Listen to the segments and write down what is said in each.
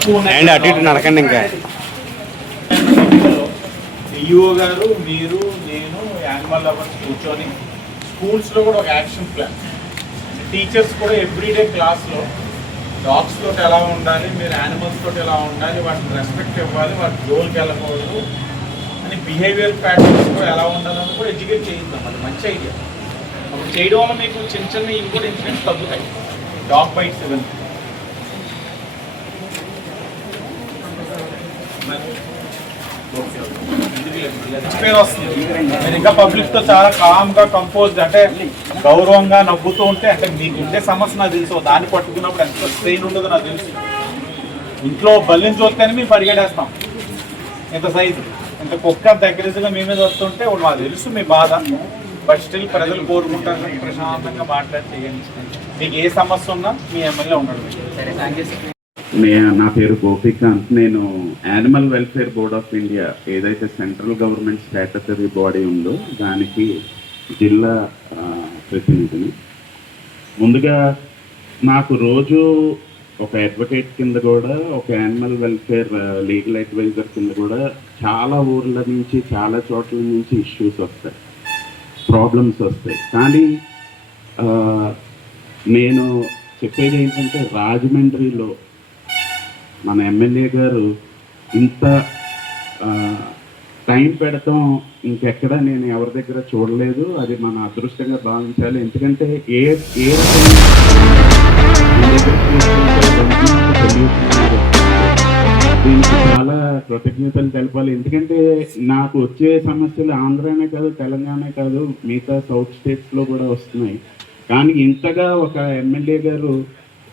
తక్కువ అండ్ అటు ఇటు నడకండి ఇంకా. ఈఓ గారు, మీరు, నేను, యానిమల్ లవర్స్ కూర్చొని స్కూల్స్లో కూడా ఒక యాక్షన్ ప్లాన్, టీచర్స్ కూడా ఎవ్రీడే క్లాస్లో డాగ్స్ తోటి ఎలా ఉండాలి, మీరు యానిమల్స్ తోటి ఎలా ఉండాలి, వాటిని రెస్పెక్ట్ ఇవ్వాలి, వాటి జోలికి వెళ్ళకూడదు అని బిహేవియర్ ప్యాటర్న్స్లో ఎలా ఉండాలని కూడా ఎడ్యుకేట్ చేయిద్దాం. అది మంచి ఐడియా. అప్పుడు చేయడం వల్ల మీకు చిన్న చిన్న ఇవి కూడా ఇన్సిడెంట్స్ తగ్గుతాయి, డాగ్ బైట్స్ ఇవన్నీ. పేరు వస్తుంది. మీరు ఇంకా పబ్లిక్తో చాలా కామ్గా కంపోజ్డ్, అంటే గౌరవంగా నవ్వుతూ ఉంటే, అంటే మీకు ఉండే సమస్య నాకు తెలుసు, దాన్ని పట్టుకున్నప్పుడు ఎంత స్ట్రెయిన్ ఉండదో నాకు తెలుసు. ఇంట్లో బల్లిని చూస్తేనే మేము పరిగెడేస్తాం, ఇంత సైజు, ఇంత కుక్క దగ్గరగా మీ మీద వస్తుంటే మాకు తెలుసు మీ బాధ. బట్ స్టిల్ ప్రజలు కోరుకుంటారు ప్రశాంతంగా మాట్లాడి చేయండి. మీకు ఏ సమస్య ఉన్నా మీ ఎమ్మెల్యే ఉండడు. నా పేరు గోపికాంత్. నేను animal welfare board of India, ఏదైతే సెంట్రల్ గవర్నమెంట్ స్టాట్యూటరీ బాడీ ఉందో దానికి జిల్లా ప్రతినిధిని. ముందుగా నాకు రోజు ఒక అడ్వకేట్ కింద కూడా, ఒక యానిమల్ వెల్ఫేర్ లీగల్ అడ్వైజర్ కింద కూడా చాలా ఊర్ల నుంచి, చాలా చోట్ల నుంచి ఇష్యూస్ వస్తాయి, ప్రాబ్లమ్స్ వస్తాయి. కానీ నేను చెప్పేది ఏంటంటే, రాజమండ్రిలో మన ఎమ్మెల్యే గారు ఇంత టైం పెడతాం ఇంకెక్కడ నేను ఎవరి దగ్గర చూడలేదు. అది మన అదృష్టంగా భావించాలి. ఎందుకంటే ఏ దీనికి చాలా కృతజ్ఞతలు తెలపాలి. ఎందుకంటే నాకు వచ్చే సమస్యలు ఆంధ్రానే కాదు, తెలంగాణ కాదు, మిగతా సౌత్ స్టేట్స్లో కూడా వస్తున్నాయి. కానీ ఇంతగా ఒక ఎమ్మెల్యే గారు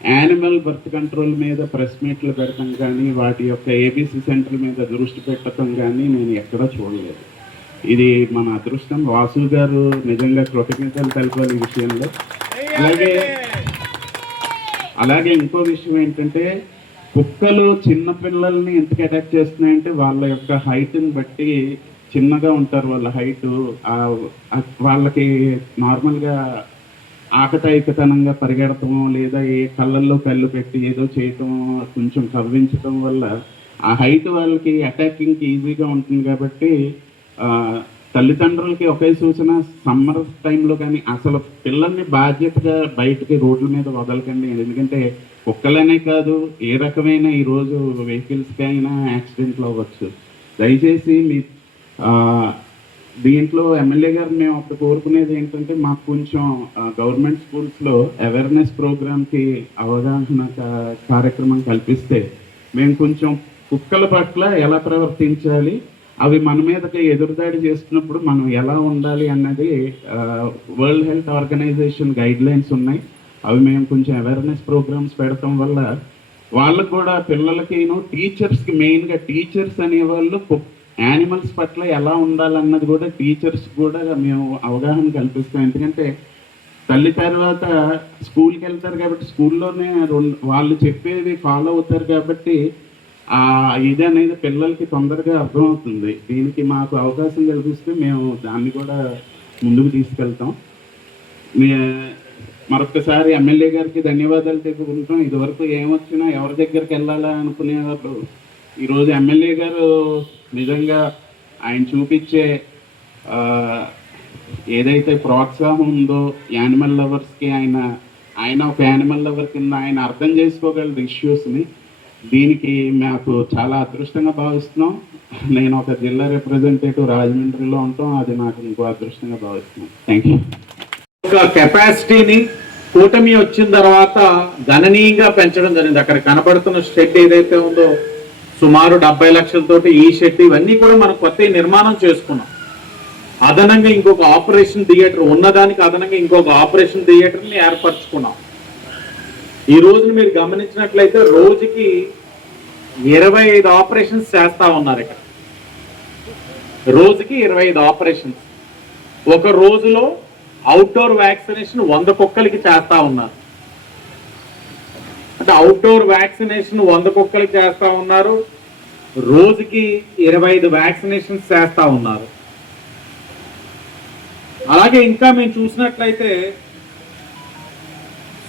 యానిమల్ బర్త్ కంట్రోల్ మీద ప్రెస్ మీట్లు పెడతాం కానీ, వాటి యొక్క ఏబీసీ సెంటర్ మీద దృష్టి పెట్టడం కానీ నేను ఎక్కడా చూడలేదు. ఇది మన అదృష్టం. వాసు గారు నిజంగా కృతజ్ఞతలు తెలపాలి ఈ విషయంలో. అలాగే ఇంకో విషయం ఏంటంటే, కుక్కలు చిన్నపిల్లల్ని ఎందుకు అటాక్ చేస్తున్నాయంటే, వాళ్ళ యొక్క హైట్ని బట్టి చిన్నగా ఉంటారు, వాళ్ళ హైటు వాళ్ళకి నార్మల్గా ఆకతాయికతనంగా పరిగెడటమో, లేదా ఏ కళ్ళల్లో కళ్ళు పెట్టి ఏదో చేయటం, కొంచెం కవ్వించటం వల్ల ఆ హైట్ వాళ్ళకి అటాకింగ్కి ఈజీగా ఉంటుంది. కాబట్టి తల్లిదండ్రులకి ఒకే సూచన, సమ్మర్ టైంలో కానీ అసలు పిల్లల్ని బాధ్యతగా బయటకి రోడ్ల మీద వదలకండి. ఎందుకంటే కుక్కలనే కాదు, ఏ రకమైన ఈరోజు వెహికల్స్కి అయినా యాక్సిడెంట్లు అవ్వచ్చు. దయచేసి మీ దీంట్లో ఎమ్మెల్యే గారు మేము అప్పుడు కోరుకునేది ఏంటంటే, మాకు కొంచెం గవర్నమెంట్ స్కూల్స్లో అవేర్నెస్ ప్రోగ్రామ్కి అవగాహన కార్యక్రమం కల్పిస్తే మేము కొంచెం కుక్కల పట్ల ఎలా ప్రవర్తించాలి, అవి మన మీదకి ఎదురుదాడి చేస్తున్నప్పుడు మనం ఎలా ఉండాలి అన్నది వరల్డ్ హెల్త్ ఆర్గనైజేషన్ గైడ్లైన్స్ ఉన్నాయి. అవి మేము కొంచెం అవేర్నెస్ ప్రోగ్రామ్స్ పెడతాం వల్ల వాళ్ళకు కూడా, పిల్లలకి టీచర్స్కి, మెయిన్గా టీచర్స్ అనేవాళ్ళు యానిమల్స్ పట్ల ఎలా ఉండాలన్నది కూడా టీచర్స్ కూడా మేము అవగాహన కల్పిస్తాం. ఎందుకంటే తల్లి తర్వాత స్కూల్కి వెళ్తారు కాబట్టి స్కూల్లోనే వాళ్ళు చెప్పేది ఫాలో అవుతారు కాబట్టి ఇది అనేది పిల్లలకి తొందరగా అర్థమవుతుంది. దీనికి మాకు అవకాశం కల్పిస్తే మేము దాన్ని కూడా ముందుకు తీసుకెళ్తాం. మరొకసారి ఎమ్మెల్యే గారికి ధన్యవాదాలు తెలుపుకుంటాం. ఇదివరకు ఏమొచ్చినా ఎవరి దగ్గరికి వెళ్ళాలా అనుకునేటప్పుడు ఈరోజు ఎమ్మెల్యే గారు నిజంగా ఆయన చూపించే ఏదైతే ప్రోత్సాహం ఉందో యానిమల్ లవర్స్కి, ఆయన ఒక యానిమల్ లవర్ కింద ఆయన అర్థం చేసుకోగలరు ఇష్యూస్ని. దీనికి మాకు చాలా అదృష్టంగా భావిస్తున్నాం. నేను ఒక జిల్లా రిప్రజెంటేటివ్ రాజమండ్రిలో ఉంటాం, అది నాకు ఇంకో అదృష్టంగా భావిస్తున్నాం. Thank you. ఒక కెపాసిటీని కూటమి వచ్చిన తర్వాత గణనీయంగా పెంచడం జరిగింది. అక్కడ కనపడుతున్న షెడ్ ఏదైతే ఉందో సుమారు 70 లక్షలతోటి ఈ షెడ్, ఇవన్నీ కూడా మనం కొత్త నిర్మాణం చేసుకున్నాం. అదనంగా ఇంకొక ఆపరేషన్ థియేటర్ ఉన్నదానికి అదనంగా ఇంకొక ఆపరేషన్ థియేటర్ని ఏర్పరచుకున్నాం. ఈ రోజున మీరు గమనించినట్లయితే రోజుకి 25 ఆపరేషన్స్ చేస్తా ఉన్నారు. ఇక్కడ రోజుకి 25 ఆపరేషన్స్. ఒక రోజులో అవుట్డోర్ వ్యాక్సినేషన్ 100 కుక్కలకి చేస్తా ఉన్నారు. అంటే అవుట్డోర్ వ్యాక్సినేషన్ 100 కుక్కలకి చేస్తా ఉన్నారు. రోజుకి 25 వ్యాక్సినేషన్స్ చేస్తా ఉన్నారు. అలాగే ఇంకా మేము చూసినట్లయితే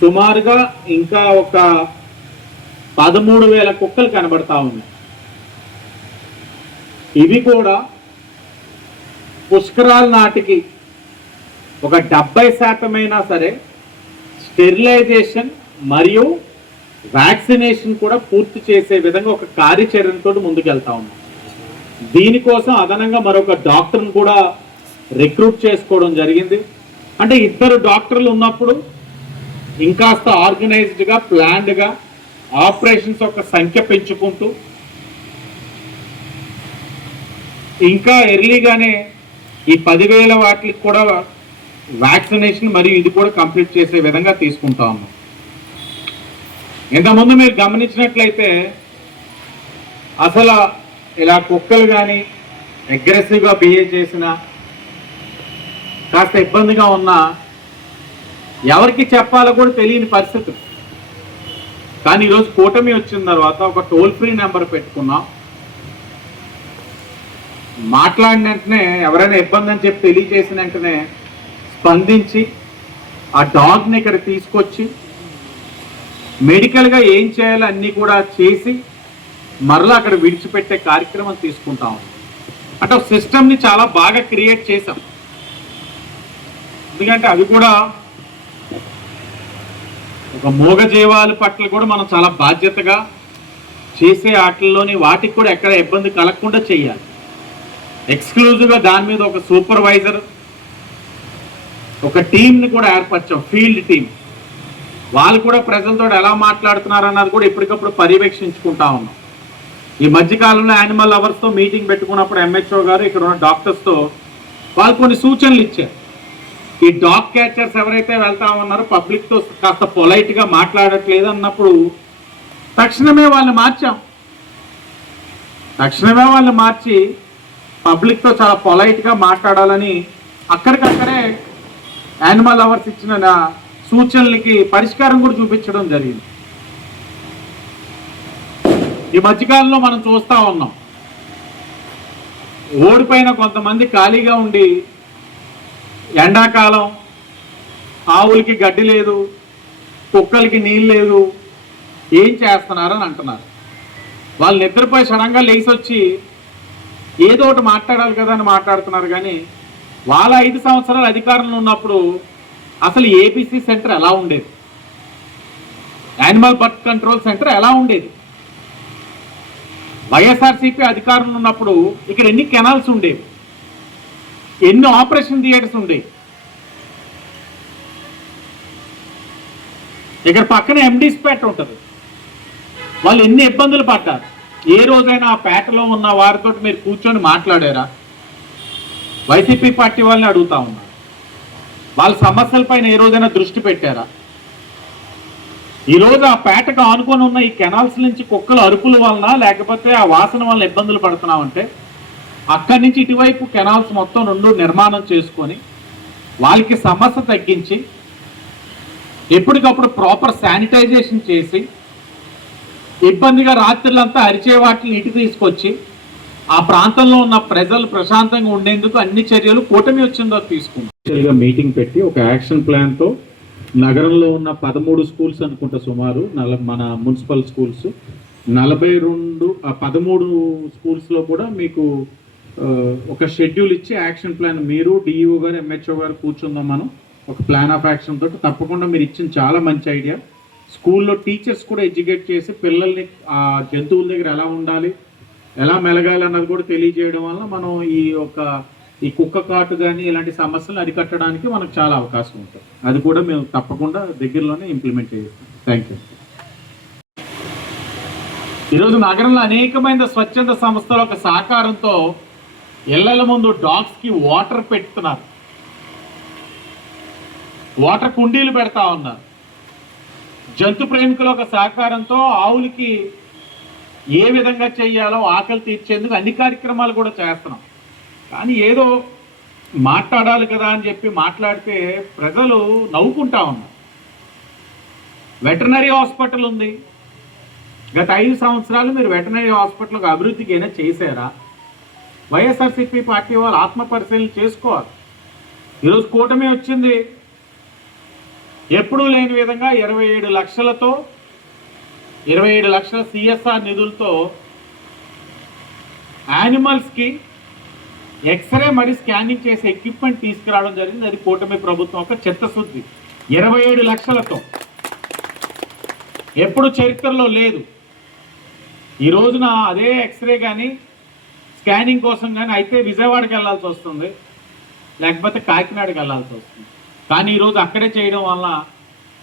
సుమారుగా ఇంకా ఒక 13,000 కుక్కలు కనబడతా ఉన్నాయి. ఇవి కూడా పుష్కరాల నాటికి ఒక 70% సరే స్టెరిలైజేషన్ మరియు వ్యాక్సినేషన్ కూడా పూర్తి చేసే విధంగా ఒక కార్యాచరణతో ముందుకెళ్తా ఉన్నాం. దీనికోసం అదనంగా మరొక డాక్టర్ని కూడా రిక్రూట్ చేసుకోవడం జరిగింది. అంటే 2 డాక్టర్లు ఉన్నప్పుడు ఇంకాస్త ఆర్గనైజ్డ్గా ప్లాన్డ్గా ఆపరేషన్స్ యొక్క సంఖ్య పెంచుకుంటూ ఇంకా ఎర్లీగానే ఈ 10,000 వాటికి కూడా వ్యాక్సినేషన్ మరియు ఇది కూడా కంప్లీట్ చేసే విధంగా తీసుకుంటా ఉన్నాం. ఇంతకుముందు మీరు గమనించినట్లయితే అసలు ఇలా కుక్కలు కానీ అగ్రెసివ్గా బిహేవ్ చేసిన కాస్త ఇబ్బందిగా ఉన్న ఎవరికి చెప్పాలో కూడా తెలియని పరిస్థితి. కానీ ఈరోజు కూటమి వచ్చిన తర్వాత ఒక టోల్ ఫ్రీ నెంబర్ పెట్టుకున్నాం. మాట్లాడిన వెంటనే ఎవరైనా ఇబ్బంది అని చెప్పి తెలియజేసిన వెంటనే స్పందించి ఆ డాగ్ని ఇక్కడ తీసుకొచ్చి మెడికల్గా ఏం చేయాలో అన్నీ కూడా చేసి మరలా అక్కడ విడిచిపెట్టే కార్యక్రమం తీసుకుంటాం. అంటే ఒక సిస్టమ్ని చాలా బాగా క్రియేట్ చేసాం. ఎందుకంటే అవి కూడా ఒక మూగజీవాల పట్ల కూడా మనం చాలా బాధ్యతగా చేసే వాటిల్లోని వాటికి కూడా ఎక్కడ ఇబ్బంది కలగకుండా చేయాలి. ఎక్స్క్లూజివ్గా దాని మీద ఒక సూపర్వైజర్, ఒక టీంని కూడా ఏర్పరిచాం, ఫీల్డ్ టీం. వాళ్ళు కూడా ప్రజలతో ఎలా మాట్లాడుతున్నారు అన్నది కూడా ఎప్పటికప్పుడు పర్యవేక్షించుకుంటా ఉన్నాం. ఈ మధ్యకాలంలో యానిమల్ లవర్స్తో మీటింగ్ పెట్టుకున్నప్పుడు ఎంహెచ్ఓ గారు ఇక్కడ ఉన్న డాక్టర్స్తో వాళ్ళు కొన్ని సూచనలు ఇచ్చారు. ఈ డాగ్ క్యాచర్స్ ఎవరైతే వెళ్తా ఉన్నారో పబ్లిక్తో కాస్త పొలైట్గా మాట్లాడట్లేదు అన్నప్పుడు తక్షణమే వాళ్ళని మార్చి పబ్లిక్తో చాలా పొలైట్గా మాట్లాడాలని అక్కడికక్కడే యానిమల్ లవర్స్ ఇచ్చిన సూచనలకి పరిష్కారం కూడా చూపించడం జరిగింది. ఈ మధ్యకాలంలో మనం చూస్తూ ఉన్నాం, ఓడిపోయిన కొంతమంది ఖాళీగా ఉండి ఎండాకాలం ఆవులకి గడ్డి లేదు, కుక్కలకి నీళ్ళు లేదు, ఏం చేస్తున్నారని అంటున్నారు. వాళ్ళు నిద్రపోయి సడన్గా లేచి వచ్చి ఏదో ఒకటి మాట్లాడాలి కదా అని మాట్లాడుతున్నారు. కానీ వాళ్ళ 5 సంవత్సరాలు అధికారంలో ఉన్నప్పుడు అసలు ఏపీసీ సెంటర్ ఎలా ఉండేది, యానిమల్ బర్త్ కంట్రోల్ సెంటర్ ఎలా ఉండేది, వైఎస్ఆర్సీపీ అధికారంలో ఉన్నప్పుడు ఇక్కడ ఎన్ని కెనాల్స్ ఉండేవి, ఎన్ని ఆపరేషన్ థియేటర్స్ ఉండేవి. ఇక్కడ పక్కన ఎండీస్ పేట ఉంటుంది. వాళ్ళు ఎన్ని ఇబ్బందులు పడ్డారు. ఏ రోజైనా ఆ పేటలో ఉన్న వారితో మీరు కూర్చొని మాట్లాడారా? వైసీపీ పార్టీ వాళ్ళని అడుగుతా ఉన్నారు, వాళ్ళ సమస్యలపైన ఏ రోజైనా దృష్టి పెట్టారా? ఈరోజు ఆ పేటకు ఆనుకొని ఉన్న ఈ కెనాల్స్ నుంచి కుక్కల అరుపుల వలన లేకపోతే ఆ వాసన వలన ఇబ్బందులు పడుతున్నామంటే అక్కడి నుంచి ఇటువైపు కెనాల్స్ మొత్తం 2 నిర్మాణం చేసుకొని వాళ్ళకి సమస్య తగ్గించి ఎప్పటికప్పుడు ప్రాపర్ శానిటైజేషన్ చేసి ఇబ్బందిగా రాత్రులంతా అరిచే వాటిని ఇటు తీసుకొచ్చి ఆ ప్రాంతంలో ఉన్న ప్రజలు ప్రశాంతంగా ఉండేందుకు అన్ని చర్యలు కూటమి వచ్చిందో తీసుకుంటాం. మీటింగ్ పెట్టి ఒక యాక్షన్ ప్లాన్తో నగరంలో ఉన్న 13 స్కూల్స్ అనుకుంటా సుమారు మన మున్సిపల్ స్కూల్స్ 13 స్కూల్స్లో కూడా మీకు ఒక షెడ్యూల్ ఇచ్చి యాక్షన్ ప్లాన్ మీరు డిఈఓ గారు ఎంహెచ్ఓ గారు కూర్చుందాం, మనం ఒక ప్లాన్ ఆఫ్ యాక్షన్ తోటి. తప్పకుండా మీరు ఇచ్చిన చాలా మంచి ఐడియా. స్కూల్లో టీచర్స్ కూడా ఎడ్యుకేట్ చేసి పిల్లల్ని ఆ జంతువుల దగ్గర ఎలా ఉండాలి, ఎలా మెలగాలి అన్నది కూడా తెలియజేయడం వల్ల మనం ఈ కుక్క కాటు కానీ ఇలాంటి సమస్యలు అరికట్టడానికి మనకు చాలా అవకాశం ఉంటుంది. అది కూడా మేము తప్పకుండా దగ్గరలోనే ఇంప్లిమెంట్ చేస్తాం. Thank you. ఈరోజు నగరంలో అనేకమైన స్వచ్ఛంద సంస్థల ఒక సహకారంతో ఇళ్ల ముందు డాగ్స్కి వాటర్ పెడుతున్నారు, వాటర్ కుండీలు పెడతా ఉన్నారు. జంతు ప్రేమికుల ఒక సహకారంతో ఆవులకి ఏ విధంగా చేయాలో ఆకలి తీర్చేందుకు అన్ని కార్యక్రమాలు కూడా చేస్తున్నాం. కానీ ఏదో మాట్లాడాలి కదా అని చెప్పి మాట్లాడితే ప్రజలు నవ్వుకుంటా ఉన్నారు. వెటర్నరీ హాస్పిటల్ ఉంది. గత 5 సంవత్సరాలు మీరు వెటర్నరీ హాస్పిటల్కి అభివృద్ధికి అయినా చేశారా? వైఎస్ఆర్సీపీ పార్టీ వాళ్ళు ఆత్మ పరిశీలన చేసుకోవాలి. ఈరోజు కూటమి వచ్చింది, ఎప్పుడూ లేని విధంగా 27 లక్షలతో 27 లక్షల సిఎస్ఆర్ నిధులతో యానిమల్స్కి ఎక్స్రే మరి స్కానింగ్ చేసే ఎక్విప్మెంట్ తీసుకురావడం జరిగింది. అది కూటమి ప్రభుత్వం ఒక చిత్తశుద్ధి. 27 లక్షలతో ఎప్పుడు చరిత్రలో లేదు. ఈ రోజున అదే ఎక్స్రే కానీ స్కానింగ్ కోసం కానీ అయితే విజయవాడకి వెళ్ళాల్సి వస్తుంది, లేకపోతే కాకినాడకి వెళ్ళాల్సి వస్తుంది. కానీ ఈరోజు అక్కడే చేయడం వల్ల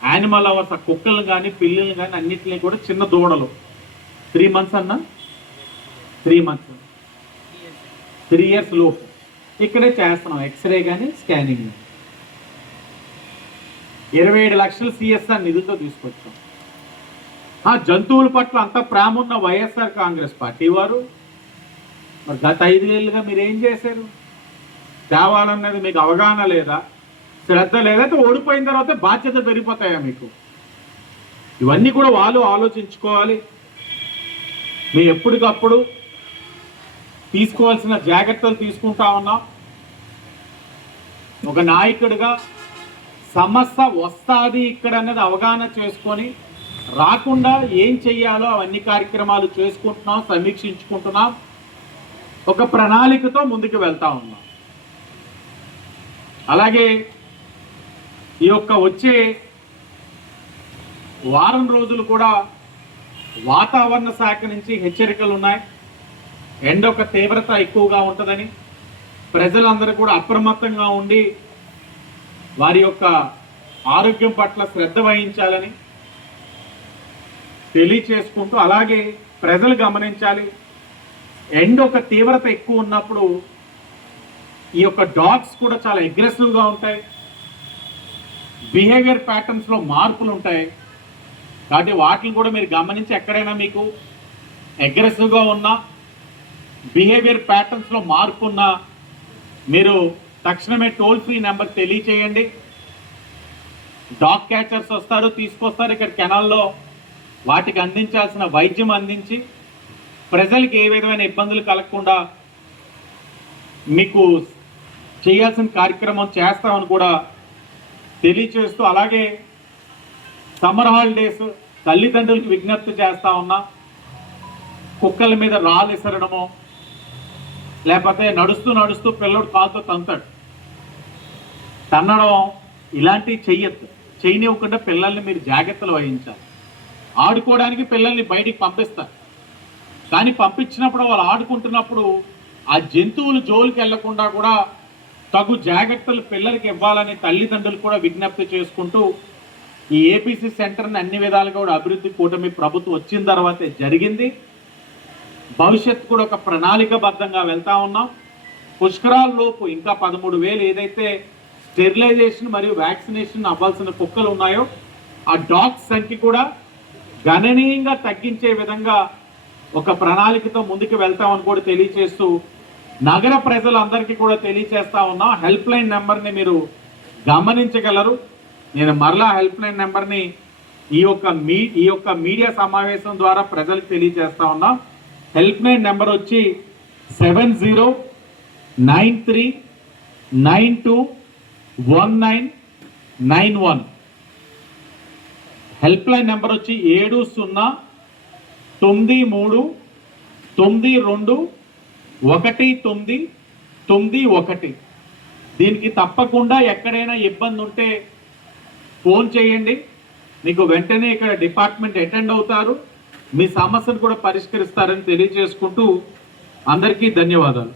యానిమల్ అవర్స్ ఆ కుక్కలు కానీ పిల్లలు కానీ అన్నింటినీ కూడా చిన్న దూడలు 3 months అన్న 3 months 3 years లోపు ఇక్కడే చేస్తున్నాం ఎక్స్రే కానీ స్కానింగ్. 27 లక్షలు సిఎస్ఆర్ నిధులతో తీసుకొచ్చాం. జంతువుల పట్ల అంత ప్రేమ ఉన్న వైఎస్ఆర్ కాంగ్రెస్ పార్టీ వారు మరి గత 5 ఏళ్ళుగా మీరు ఏం చేశారు? తేవాలన్నది మీకు అవగాహన లేదా, శ్రద్ధ లేదంటే ఓడిపోయిన తర్వాత బాధ్యత పెరిగిపోతాయా మీకు? ఇవన్నీ కూడా వాళ్ళు ఆలోచించుకోవాలి. మేము ఎప్పటికప్పుడు తీసుకోవాల్సిన జాగ్రత్తలు తీసుకుంటా ఉన్నాం. ఒక నాయకుడిగా సమస్య వస్తుంది ఇక్కడ అన్నది అవగాహన చేసుకొని రాకుండా ఏం చెయ్యాలో అవన్నీ కార్యక్రమాలు చేసుకుంటున్నాం, సమీక్షించుకుంటున్నాం, ఒక ప్రణాళికతో ముందుకు వెళ్తా ఉన్నాం. అలాగే ఈ యొక్క వచ్చే వారం రోజులు కూడా వాతావరణ శాఖ నుంచి హెచ్చరికలు ఉన్నాయి. ఎండ ఒక తీవ్రత ఎక్కువగా ఉంటుందని ప్రజలందరూ కూడా అప్రమత్తంగా ఉండి వారి యొక్క ఆరోగ్యం పట్ల శ్రద్ధ వహించాలని తెలియచేసుకుంటూ, అలాగే ప్రజలు గమనించాలి, ఎండ ఒక తీవ్రత ఎక్కువ ఉన్నప్పుడు ఈ యొక్క డాగ్స్ కూడా చాలా అగ్రెసివ్గా ఉంటాయి, బిహేవియర్ ప్యాటర్న్స్లో మార్పులు ఉంటాయి. కాబట్టి వాటిని కూడా మీరు గమనించి ఎక్కడైనా మీకు అగ్రెసివ్గా ఉన్నా బిహేవియర్ ప్యాటర్న్స్లో మార్పు ఉన్నా మీరు తక్షణమే టోల్ ఫ్రీ నెంబర్ తెలియచేయండి. డాగ్ క్యాచర్స్ వస్తారు, తీసుకొస్తారు, ఇక్కడ కెనాల్లో వాటికి అందించాల్సిన వైద్యం అందించి ప్రజలకు ఏ విధమైన ఇబ్బందులు కలగకుండా మీకు చేయాల్సిన కార్యక్రమం చేస్తామని కూడా తెలియచేస్తూ, అలాగే సమ్మర్ హాలిడేస్ తల్లిదండ్రులకు విజ్ఞప్తి చేస్తా ఉన్నా, కుక్కల మీద రాళ్ళు విసరడము, లేకపోతే నడుస్తూ నడుస్తూ పిల్లడు కాలుతో తన్నడం ఇలాంటివి చేయనివ్వకుండా పిల్లల్ని మీరు జాగ్రత్తలు వహించాలి. ఆడుకోవడానికి పిల్లల్ని బయటికి పంపిస్తారు, కానీ పంపించినప్పుడు వాళ్ళు ఆడుకుంటున్నప్పుడు ఆ జంతువులు జోలికి వెళ్లకుండా కూడా తగు జాగ్రత్తలు పిల్లలకి ఇవ్వాలని తల్లిదండ్రులు కూడా విజ్ఞప్తి చేసుకుంటూ ఈ ఏపీసీ సెంటర్ని అన్ని విధాలుగా కూడా అభివృద్ధి కూటమి ప్రభుత్వం వచ్చిన తర్వాతే జరిగింది. భవిష్యత్తు కూడా ఒక ప్రణాళికబద్ధంగా వెళ్తా ఉన్నాం. పుష్కరాల లోపు ఇంకా 13,000 ఏదైతే స్టెరిలైజేషన్ మరియు వ్యాక్సినేషన్ అవ్వాల్సిన కుక్కలు ఉన్నాయో ఆ డాగ్స్ సంఖ్య కూడా గణనీయంగా తగ్గించే విధంగా ఒక ప్రణాళికతో ముందుకు వెళ్తామని కూడా తెలియచేస్తూ నగర ప్రజలందరికీ కూడా తెలియచేస్తా ఉన్నా, హెల్ప్ లైన్ నెంబర్ని మీరు గమనించగలరు. నేను మరలా హెల్ప్ లైన్ నెంబర్ని ఈ యొక్క మీడియా సమావేశం ద్వారా ప్రజలకు తెలియజేస్తా ఉన్నా. హెల్ప్ లైన్ నెంబర్ వచ్చి 7093921991. హెల్ప్ లైన్ నెంబర్ వచ్చి 7093921991. దీనికి తప్పకుండా ఎక్కడైనా ఇబ్బంది ఉంటే ఫోన్ చేయండి, మీకు వెంటనే ఇక్కడ డిపార్ట్మెంట్ అటెండ్ అవుతారు, మీ సమస్యను కూడా పరిష్కరిస్తారని తెలియజేసుకుంటూ అందరికీ ధన్యవాదాలు.